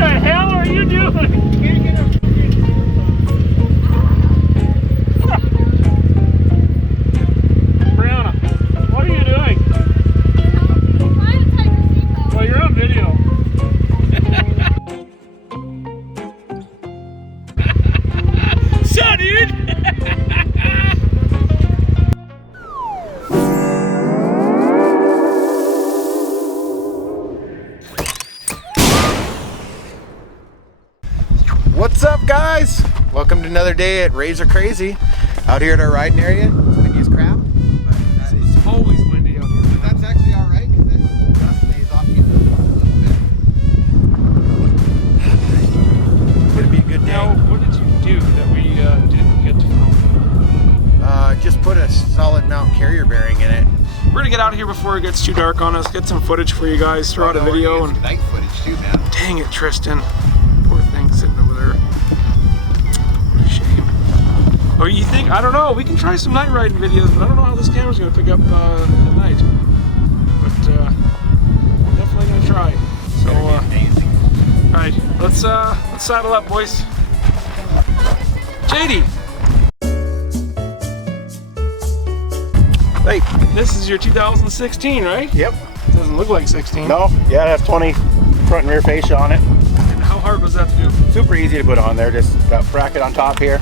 the hell are you doing? Brianna, what are you doing? I'm trying to take your seatbelt. Well, you're on video. So, dude! What's up, guys? Welcome to another day at CRZY. Out here at our riding area. It's windy as crap. But It's always windy out here. that's actually alright because then dust stays off you a little bit. It's gonna be a good day. Now, what did you do that we didn't get to film? Just put a solid mount carrier bearing in it. We're gonna get out of here before it gets too dark on us, get some footage for you guys, throw out a video, and night footage too, man. dang it, Tristan. Poor thing sitting over there. What a shame. Or you think, I don't know, we can try some night riding videos, but I don't know how this camera's gonna pick up at night. But definitely gonna try. So alright, let's saddle up, boys. JD, Hey. this is your 2016, right? Yep. Doesn't look like 16. No. Yeah, it has 20 front and rear fascia on it. And how hard was that to do? Super easy to put on there. Just got bracket on top here.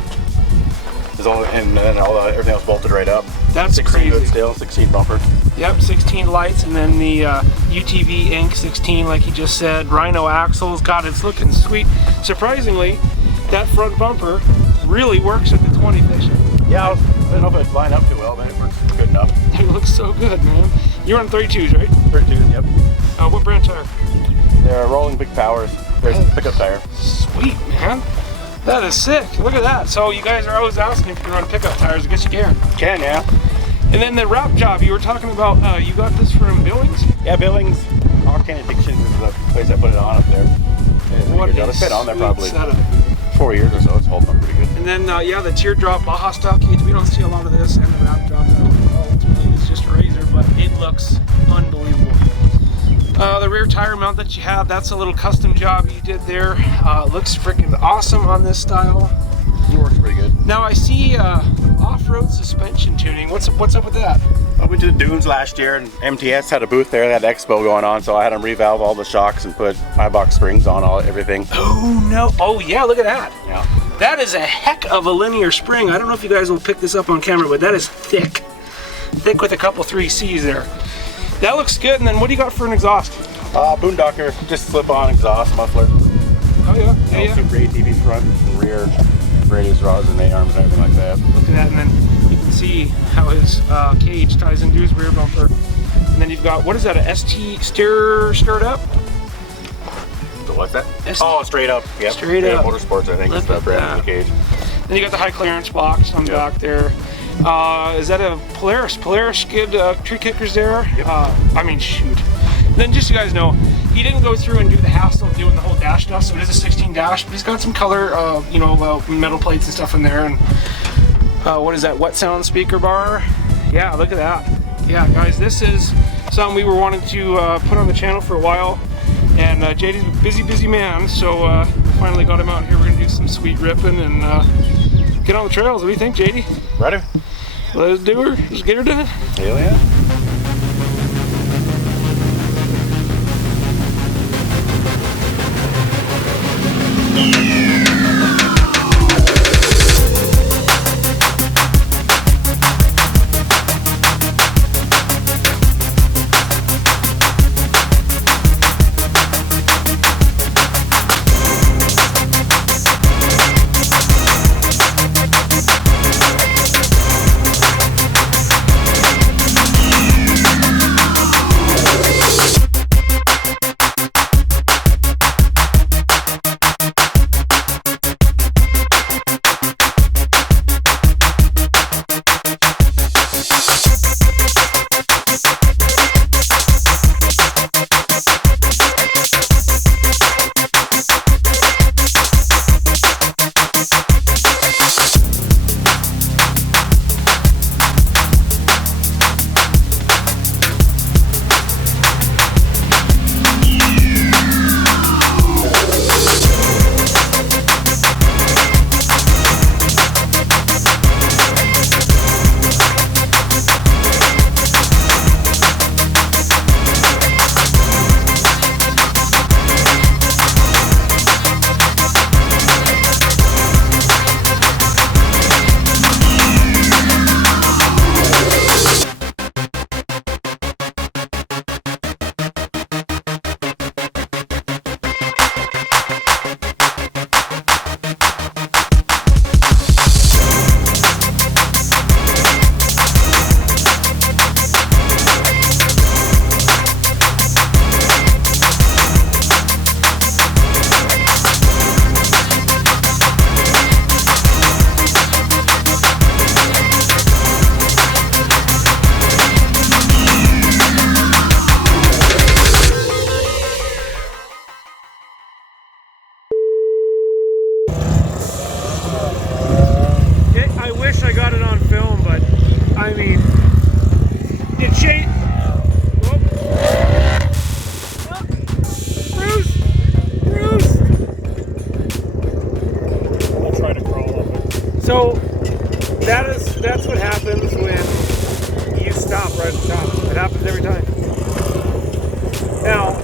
And then everything else bolted right up. That's 16 crazy. good still, 16 bumper. Yep, 16 lights, and then the UTV Inc. 16, like he just said. Rhino axles. God, it's looking sweet. Surprisingly, that front bumper really works at the 20 fascia. Yeah, I don't know if it'd line up too well, but it works good enough. It looks so good, man. You're on 32s, right? 32s, yep. What brand tire? They're rolling big powers. There's a pickup tire. Sweet, man. That is sick. Look at that. So you guys are always asking if you can run pickup tires. I guess you can. Can, yeah. And then the wrap job you were talking about, you got this from Billings? Yeah, Billings. Octane Addictions is the place I put it on up there. What a it's been on there probably setup. 4 years or so. It's holding up pretty good. And then, yeah, the teardrop Baja stock cage. We don't see a lot of this, and the wrap job ultimately is just a razor, but it looks unbelievable. The rear tire mount that you have, that's a little custom job you did there. Looks freaking awesome on this style. It works pretty good. Now I see off-road suspension tuning. What's up with that? I went to the dunes last year and MTS had a booth there. They had expo going on, so I had them revalve all the shocks and put high-box springs on everything. Oh no! Oh yeah! Look at that. Yeah. That is a heck of a linear spring. I don't know if you guys will pick this up on camera, but that is thick. Thick with a couple 3Cs there. That looks good. And then what do you got for an exhaust? Boondocker, just slip-on exhaust muffler. Oh yeah, yeah. Super ATV front and rear, radius rods and A-arms and everything like that. Look at that, and then you can see how his cage ties into his rear bumper. And then you've got, what is that, a ST stirred up? So what's that? ST. Oh, straight up. Yep. Straight up. Motorsports, I think, is the brand of the cage. Then you got the high clearance box on the back there. Is that a Polaris skid tree kickers there? Yep. I mean, shoot. Then just so you guys know, he didn't go through and do the hassle of doing the whole dash stuff, so it is a 16 dash, but he's got some color, metal plates and stuff in there, and what is that, wet sound speaker bar? Yeah, look at that. Yeah, guys, this is something we were wanting to put on the channel for a while, and JD's a busy man, so finally got him out here. We're gonna do some sweet ripping and get on the trails. What do you think, JD? Ready? Let's do her. Let's get her done. Hell yeah.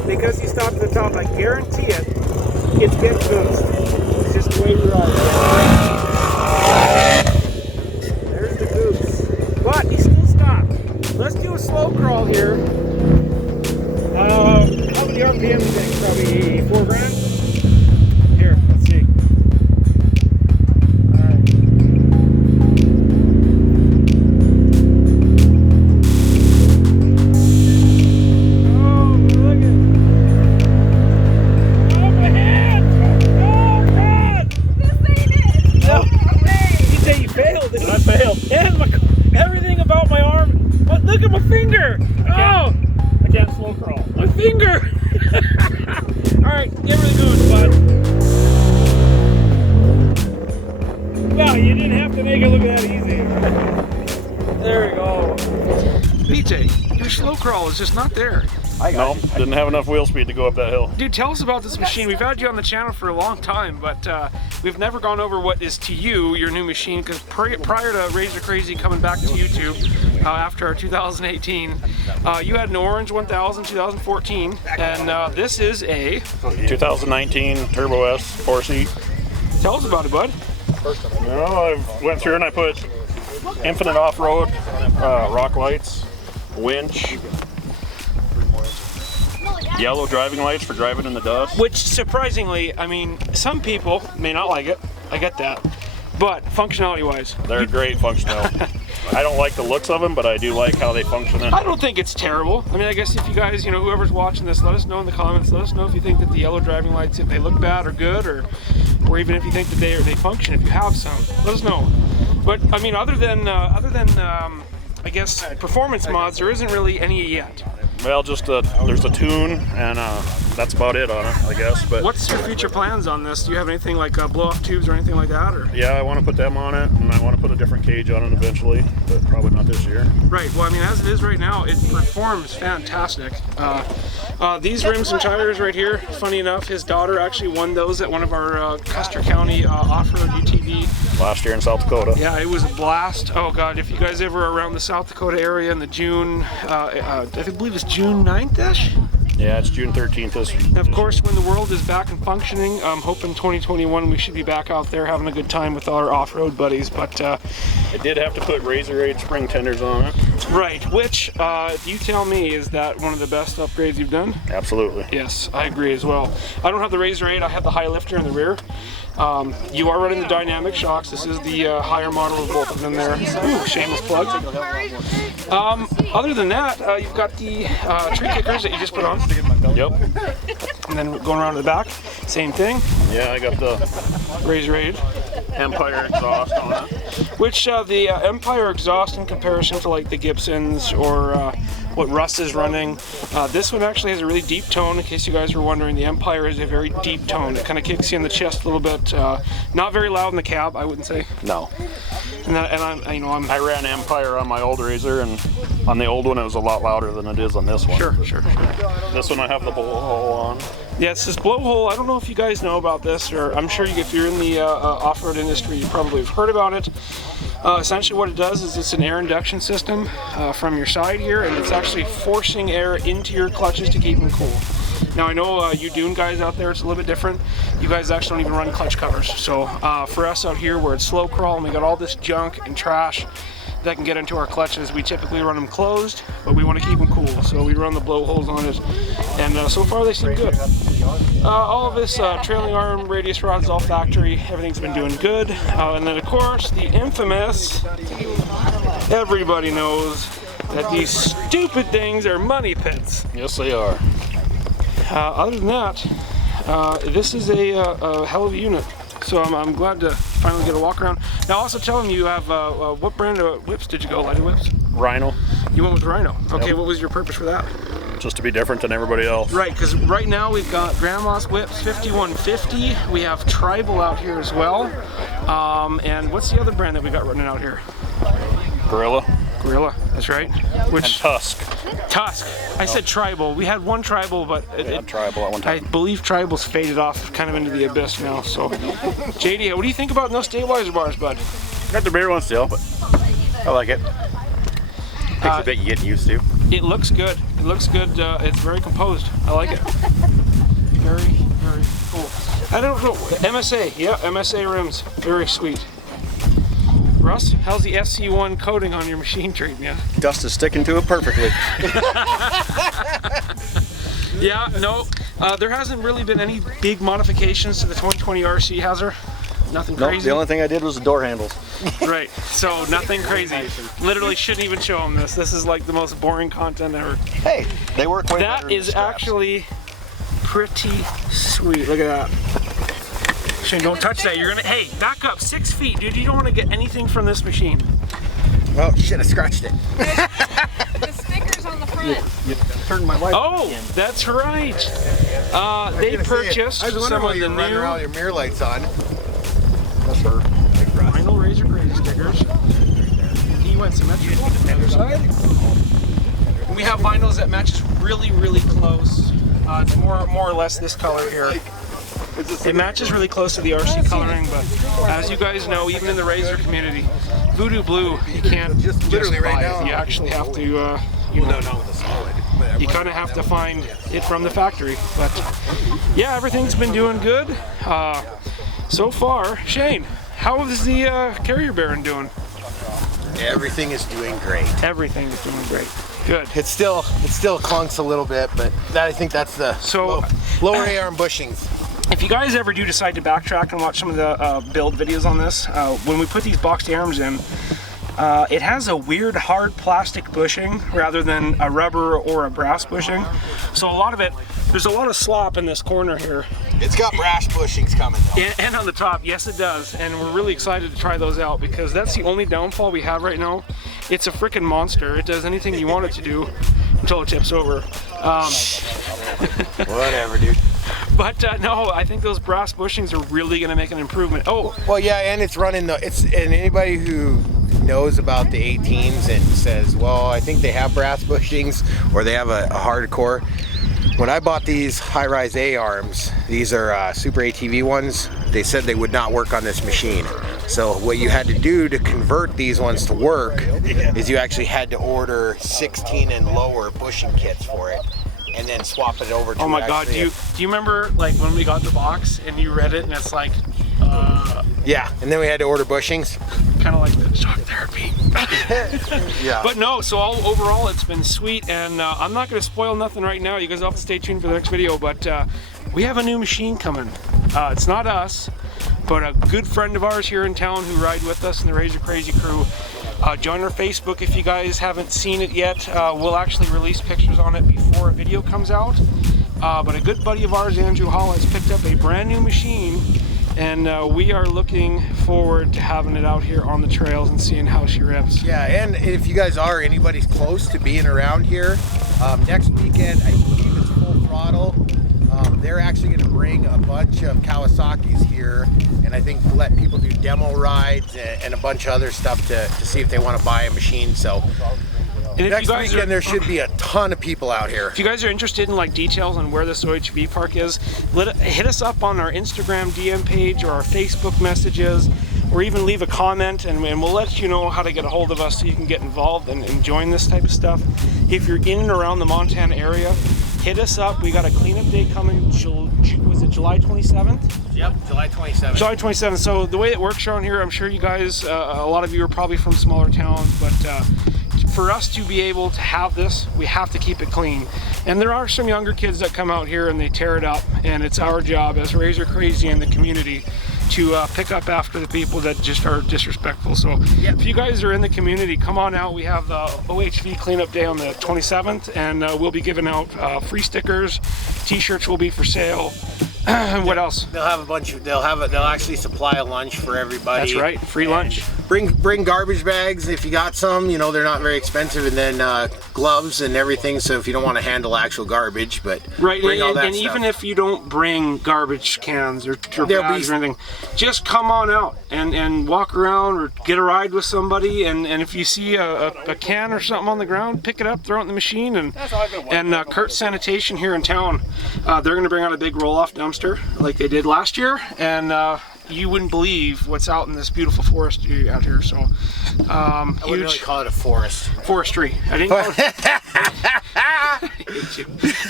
because you stopped at the top, I guarantee it, it's getting boost. It's just the way we ride. There's the goose. But he still stopped. Let's do a slow crawl here. How many RPM do you think? Probably 4 grand? Here, let's see. Alright. Oh, look at it. Oh, my hand! Oh, God! This ain't it. No. Okay. You say you failed. I failed. And everything about my arm. But look at my finger. Oh, I can't slow crawl. my finger. All right, give her the goose, bud. Well, you didn't have to make it look that easy. There we go. BJ, your slow crawl is just not there. No, didn't have enough wheel speed to go up that hill. Dude, tell us about this machine. We've had you on the channel for a long time, but we've never gone over what is to you your new machine, because prior to Razor Crazy coming back to YouTube after our 2018, you had an orange 1000 2014, and this is a 2019 Turbo S 4-seat. tell us about it, bud. No, I went through and I put infinite off-road, rock lights, winch, yellow driving lights for driving in the dust. Which surprisingly, I mean, some people may not like it. I get that, but functionality-wise, They're great functionality. I don't like the looks of them, but I do like how they function. I don't think it's terrible. I mean, I guess if you guys, whoever's watching this, let us know in the comments. Let us know if you think that the yellow driving lights, if they look bad or good, or even if you think that they function. If you have some, let us know. But I mean, other than I guess performance mods, there isn't really any yet. Well, just there's a tune, and that's about it on it, I guess. But What's your future plans on this? Do you have anything like blow-off tubes or anything like that? Or yeah, I want to put them on it, and I want to put a different cage on it eventually, but probably not this year. right. Well, I mean, as it is right now, it performs fantastic. These rims and tires right here. Funny enough, his daughter actually won those at one of our Custer County off-road UTV. Last year in South Dakota. Yeah, it was a blast. Oh God, if you guys ever are around the South Dakota area in the June, I believe it's June 9th-ish. Yeah, it's June 13th. And of course, when the world is back and functioning, I'm hoping 2021 we should be back out there having a good time with our off-road buddies. But I did have to put Razor 8 spring tenders on it. right, which you tell me, is that one of the best upgrades you've done? Absolutely. Yes, I agree as well. I don't have the Razor 8, I have the high lifter in the rear. You are running the dynamic shocks. This is the higher model of both of them there. Ooh, shameless plug. Other than that, you've got the tree kickers that you just put on. Yep. And then going around to the back, same thing. Yeah, I got the Razor 8. Empire exhaust on it. Which the Empire exhaust, in comparison to like the Gibsons or what Russ is running, this one actually has a really deep tone. In case you guys were wondering, the Empire is a very deep tone. It kind of kicks you in the chest a little bit. Not very loud in the cab, I wouldn't say. No. I ran Empire on my old Razor, and on the old one it was a lot louder than it is on this one. Sure. This one I have the blowhole on. Yeah, it's this blowhole. I don't know if you guys know about this, or I'm sure if you're in the off-road industry, you probably have heard about it. Essentially what it does is it's an air induction system from your side here, and it's actually forcing air into your clutches to keep them cool. Now I know you dune guys out there, it's a little bit different. You guys actually don't even run clutch covers. So for us out here where it's slow crawl and we got all this junk and trash that can get into our clutches, we typically run them closed, but we want to keep them cool. So we run the blowholes on it, and so far they seem good. All of this trailing arm radius rods all factory, everything's been doing good. And then of course the infamous, everybody knows that these stupid things are money pits. Yes, they are. Other than that, this is a hell of a unit. So I'm glad to finally get a walk around. Now also tell them you have, what brand of whips did you go, lighter whips? Rhino. You went with the Rhino. Okay, Yep. What was your purpose for that? Just to be different than everybody else. Right, because right now we've got Grandma's Whips 5150. We have Tribal out here as well. And what's the other brand that we got running out here? Gorilla. Gorilla, that's right. And Tusk. Tusk. I said Tribal. We had one Tribal, but Yeah, Tribal at one I time. believe Tribal's faded off kind of into the abyss now. So, JD, what do you think about no stabilizer bars, bud? Got the bigger one still, but I like it. Takes a bit getting used to. It looks good. It looks good. It's very composed. I like it. Very, very cool. I don't know. MSA. Yeah, MSA rims. Very sweet. Russ, how's the SC1 coating on your machine treating you? Dust is sticking to it perfectly. Yeah, no. There hasn't really been any big modifications to the 2020 RC, has there? Nothing Nope, crazy? the only thing I did was the door handles. Right, so nothing crazy. Literally shouldn't even show them this. This is like the most boring content ever. Hey, they work way better That than is the straps. actually pretty sweet. Look at that. Shane, don't touch that. You're gonna, hey, back up 6 feet, dude. You don't want to get anything from this machine. Oh shit, I scratched it. The stickers on the front. You turned my light. Oh, that's right. They purchased I was wondering some why of you the were running new around with your mirror lights on. vinyl Razor Crazy stickers. He went symmetrical on the other side. We have vinyls that matches really, really close. It's more or less this color here. It matches really close to the RC coloring, but as you guys know, even in the Razor community, Voodoo Blue, you can't just literally right buy now. it. You actually have to, you kind of have to find it from the factory. But yeah, everything's been doing good so far. Shane, how is the Carrier Baron doing? Everything is doing great. Everything is doing great. Good. It still clunks a little bit, but I think that's the lower A-arm bushings. If you guys ever do decide to backtrack and watch some of the build videos on this, when we put these boxed arms in, it has a weird hard plastic bushing rather than a rubber or a brass bushing. So a lot of it, there's a lot of slop in this corner here. It's got brass bushings coming though. And on the top, yes it does. And we're really excited to try those out because that's the only downfall we have right now. It's a freaking monster. It does anything you want it to do until it tips over. Whatever, dude. But no, I think those brass bushings are really going to make an improvement. Oh, Well, yeah, and it's running and anybody who knows about the 18s and says, well, I think they have brass bushings or they have a hardcore. When I bought these high-rise A-arms, these are Super ATV ones, they said they would not work on this machine. So what you had to do to convert these ones to work is you actually had to order 16 and lower bushing kits for it and then swap it over to oh my God! Do you remember like when we got the box and you read it and it's like, yeah, and then we had to order bushings. kind of like the shock therapy. Yeah. But no, so overall it's been sweet, and I'm not going to spoil nothing right now. You guys have to stay tuned for the next video, but we have a new machine coming. It's not us, but a good friend of ours here in town who ride with us in the Razor Crazy crew. Join our Facebook if you guys haven't seen it yet. We'll actually release pictures on it before a video comes out. But a good buddy of ours, Andrew Hall, has picked up a brand new machine, and we are looking forward to having it out here on the trails and seeing how she rips. Yeah, and if you guys are anybody's close to being around here, next weekend, I believe it's Full Throttle. They're actually going to bring a bunch of Kawasaki's here, and I think let people do demo rides and a bunch of other stuff to see if they want to buy a machine. So And next weekend there should be a ton of people out here. If you guys are interested in like details on where this OHV park is, hit us up on our Instagram DM page or our Facebook messages, or even leave a comment, and we'll let you know how to get a hold of us so you can get involved and join this type of stuff. If you're in and around the Montana area, hit us up. We got a cleanup day coming. Was it July 27th? Yep, July 27th. July 27th. So the way it works around here, I'm sure you guys, a lot of you are probably from smaller towns, but for us to be able to have this, we have to keep it clean. And there are some younger kids that come out here and they tear it up, and it's our job as Razor Crazy in the community to pick up after the people that just are disrespectful. So if you guys are in the community, come on out. We have the OHV cleanup day on the 27th, and we'll be giving out free stickers. T-shirts will be for sale. What else? They'll have a bunch of. They'll actually supply a lunch for everybody. That's right, free lunch. Bring garbage bags if you got some. You know, they're not very expensive, and then gloves and everything. So if you don't want to handle actual garbage, but right, bring all that and stuff. even if you don't bring garbage cans or bags or anything, just come on out and walk around or get a ride with somebody. And if you see a can or something on the ground, pick it up, throw it in the machine. And Kurt Sanitation here in town, they're going to bring out a big roll-off dumpster like they did last year, and you wouldn't believe what's out in this beautiful forest out here. So, I wouldn't really huge call it a forest. forestry. I didn't call it.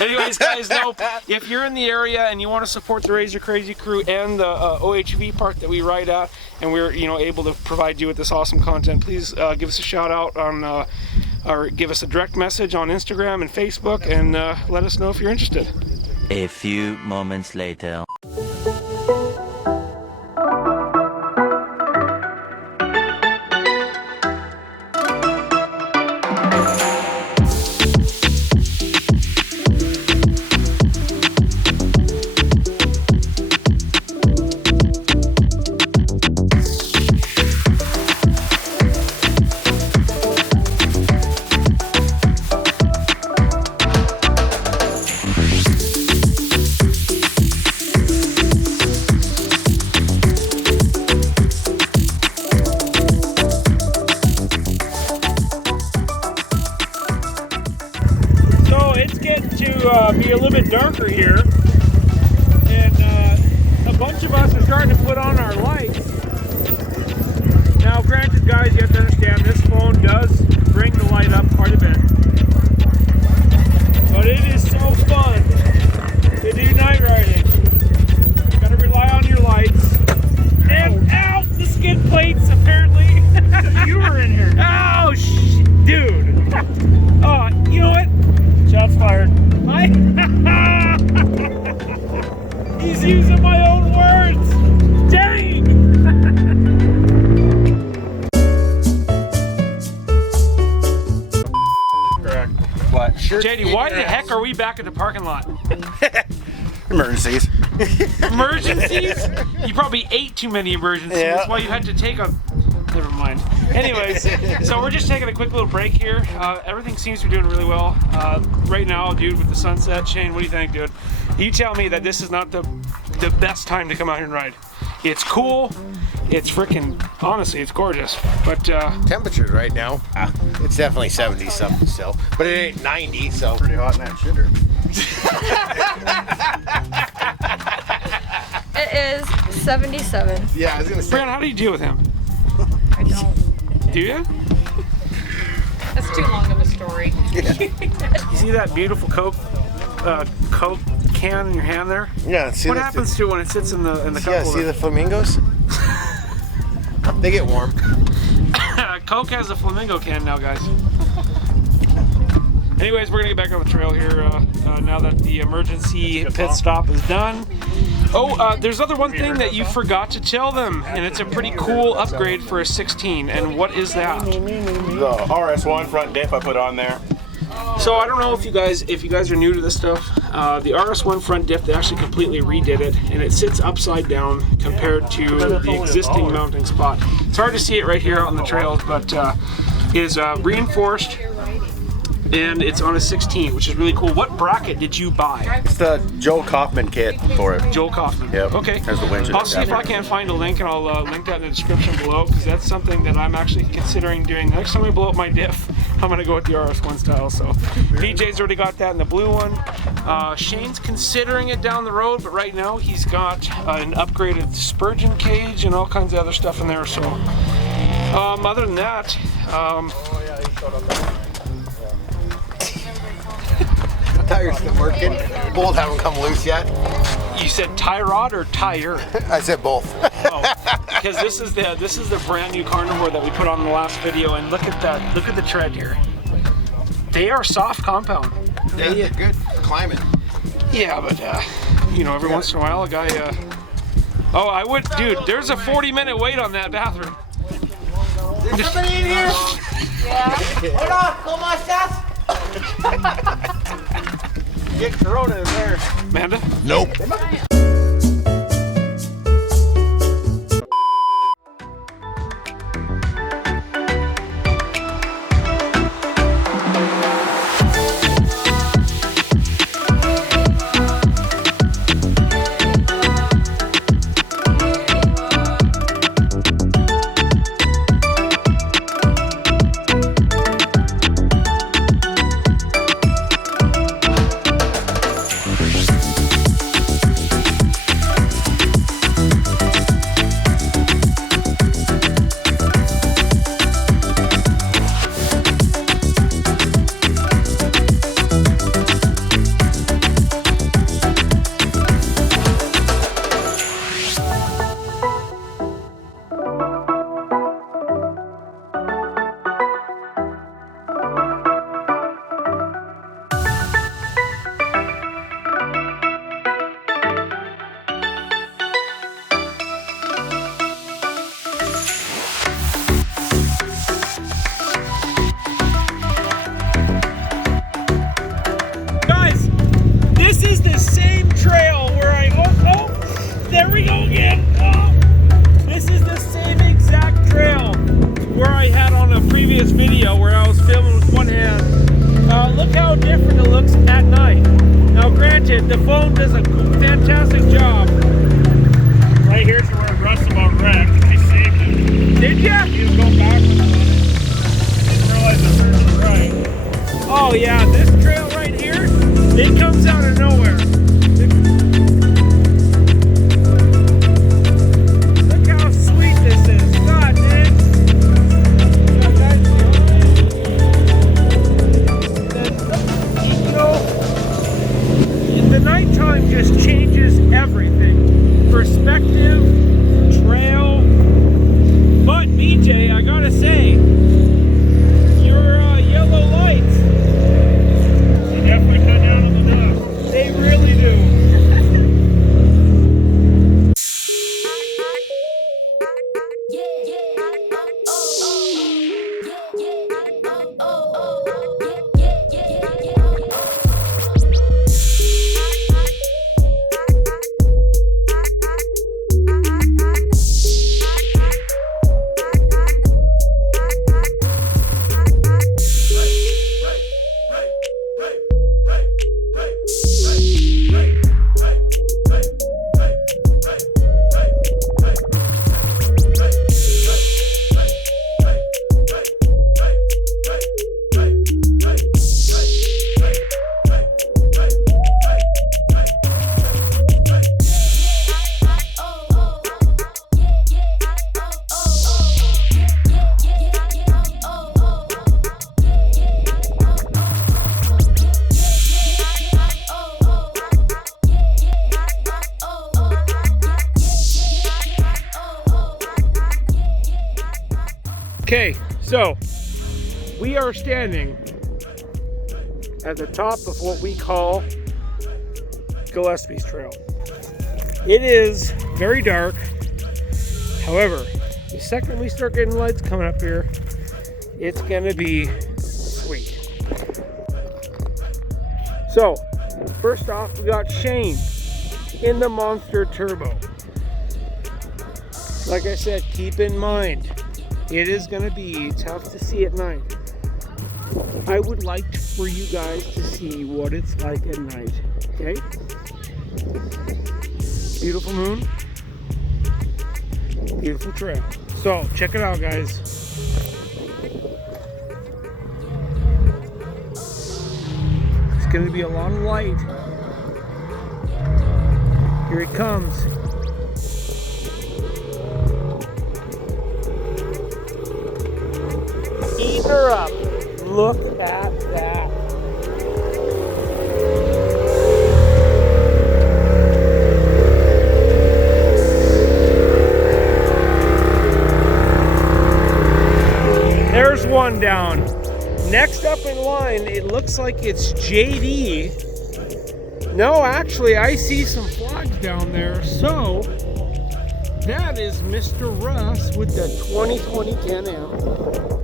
Anyways, guys, no, if you're in the area and you want to support the Razor Crazy crew and the OHV park that we ride at, and we're able to provide you with this awesome content, please give us a shout out on or give us a direct message on Instagram and Facebook, and let us know if you're interested. A few moments later. Be a little bit darker here, and a bunch of us are starting to put on our lights. Now granted, guys, you have to understand this phone does bring the light up quite a bit, but it is so fun to do night riding. You gotta rely on your lights, and out the skid plates apparently. You were in here. Oh dude. Oh, you know what? Shots fired. He's using my own words. Dang! Correct. What? Sure. JD, why the heck are we back at the parking lot? Emergencies. Emergencies? You probably ate too many emergencies. Yeah. That's why you had to take a... Never mind. Anyways, so we're just taking a quick little break here. Everything seems to be doing really well. Right now, dude, with the sunset, Shane, what do you think, dude? You tell me that this is not the best time to come out here and ride. It's cool. It's freaking, honestly, it's gorgeous. But Temperatures right now, it's definitely 70 something still, but it ain't 90, so. Pretty hot in that shitter. It is 77. Yeah, I was gonna say. Brian, how do you deal with him? I don't. Do you? That's too long of a story. You see that beautiful Coke can in your hand there? Yeah, see What the, happens to it when it sits in the cup Yeah, holder? see the flamingos? They get warm. Coke has a flamingo can now, guys. Anyways, we're gonna get back on the trail here now that the emergency pit stop is done. Oh, there's one thing that you forgot to tell them, and it's a pretty cool upgrade for a 16. And what is that? The RS1 front diff I put on there. So I don't know if you guys are new to this stuff. The RS1 front diff, they actually completely redid it, and it sits upside down compared to the existing mounting spot. It's hard to see it right here out on the trails, but it is reinforced, and it's on a 16, which is really cool. What bracket did you buy? It's the Joe Kaufman kit for it. Joel Kaufman. Yep. Okay. Has the winch I'll see if I can find a link, and I'll link that in the description below, because that's something that I'm actually considering doing. The next time we blow up my diff, I'm going to go with the RS1 style. So BJ's already got that in the blue one. Shane's considering it down the road, but right now he's got an upgraded Spurgeon cage and all kinds of other stuff in there. So other than that, Tires still working. Both haven't come loose yet. you said tie rod or tire? I said both. Because this is the brand new carnivore that we put on the last video, and look at that. Look at the tread here. They are soft compound. They're good climbing. Yeah, but every once in a while a guy. Oh, I would, dude. There's a 40-minute wait on that bathroom. There's somebody in here. Yeah. Hold on, Get Corona in there. Amanda? Nope. the phone does a fantastic job. Right here's where Russ about wrecked. I saved it. Did ya? He was going backwards on it. Didn't realize the turn was right. Oh yeah, this trail right here, it comes out of nowhere. Look how sweet this is. God, man. You know, the nighttime just changes everything. Perspective, trail. But BJ, I gotta say, your yellow lights, They definitely cut down on the dust. they really do. Okay, so we are standing at the top of what we call Gillespie's Trail. It is very dark. However, the second we start getting lights coming up here, it's gonna be sweet. So, first off, we got Shane in the Monster Turbo. Like I said, keep in mind, it is going to be tough to see at night. I would like for you guys to see what it's like at night, okay? Beautiful moon, beautiful trail. So, check it out, guys. It's going to be a lot of light. Here it comes. Eat her up. Look at that. There's one down. Next up in line, it looks like it's JD. No, actually, I see some flags down there. So, that is Mr. Russ with the 2020 10M.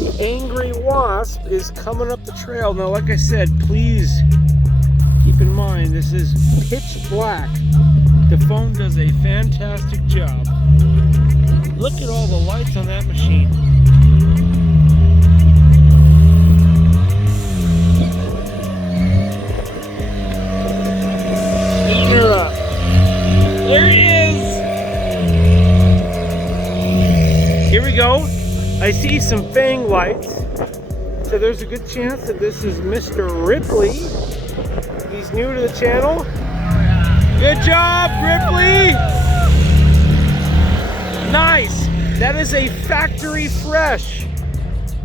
The Angry Wasp is coming up the trail. Now, like I said, please keep in mind, this is pitch black. The phone does a fantastic job. Look at all the lights on that machine. There it is. Here we go. I see some fang lights. So there's a good chance that this is Mr. Ripley. He's new to the channel. Good job, Ripley. Nice. That is a factory fresh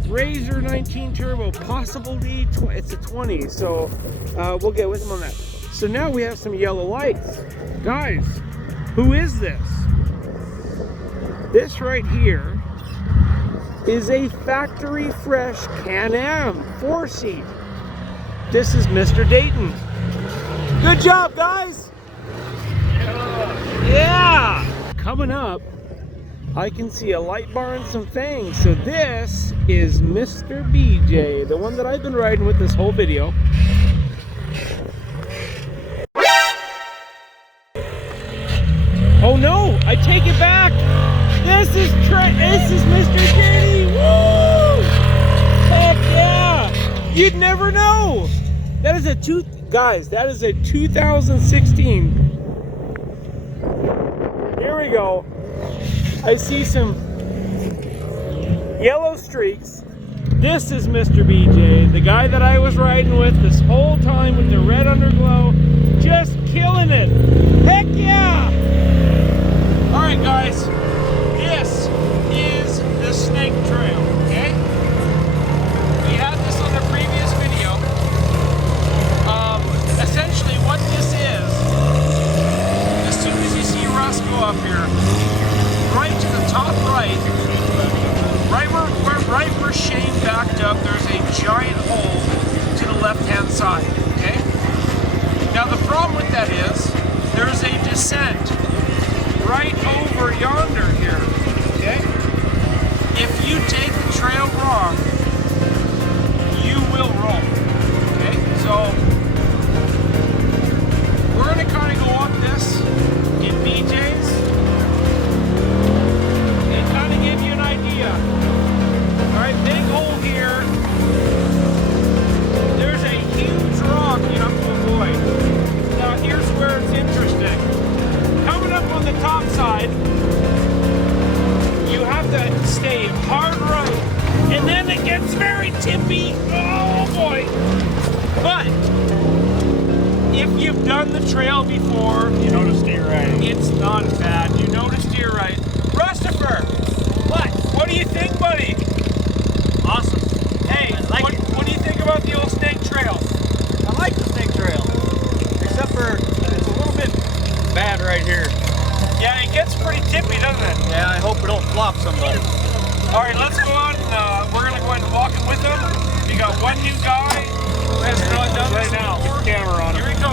Razor 19 Turbo, possibly it's a 20. So we'll get with him on that. So now we have some yellow lights. Guys, who is this? This right here is a factory fresh Can-Am 4-seat. This is Mr. Dayton. Good job, guys. Yeah. Coming up, I can see a light bar and some fangs. So this is Mr. BJ, the one that I've been riding with this whole video. Oh no, I take it back. This is Mr. JD. Woo! Heck yeah! You'd never know. That is a guys, that is a 2016. Here we go. I see some yellow streaks. This is Mr. BJ, the guy that I was riding with this whole time with the red underglow, just killing it. Heck yeah! All right, guys, this is the Snake Trail, okay? We had this on the previous video. Essentially what this is, as soon as you see Russ go up here, right to the top right where Shane backed up, there's a giant hole to the left-hand side, okay? Now the problem with that is, there's a descent right over yonder here, okay? If you take the trail wrong, you will roll, okay? So, we're gonna kind of go up this in BJ's and kind of give you an idea. All right, big hole here. There's a huge rock you have to avoid. Now here's where it's interesting. Coming up on the top side, you have to stay hard right, and then it gets very tippy. Oh boy! But if you've done the trail before, You know to steer right. it's not bad. You know to steer right. Rustifer, what do you think, buddy? Awesome. Hey, what do you think about the old Snake Trail? I like the Snake Trail, except for it's a little bit bad right here. Yeah, it gets pretty tippy, doesn't it? Yeah, I hope we don't flop somebody. All right, let's go on. We're gonna go ahead and walk it with them. We got one new guy who has not done this Right now, before. camera on Here him. he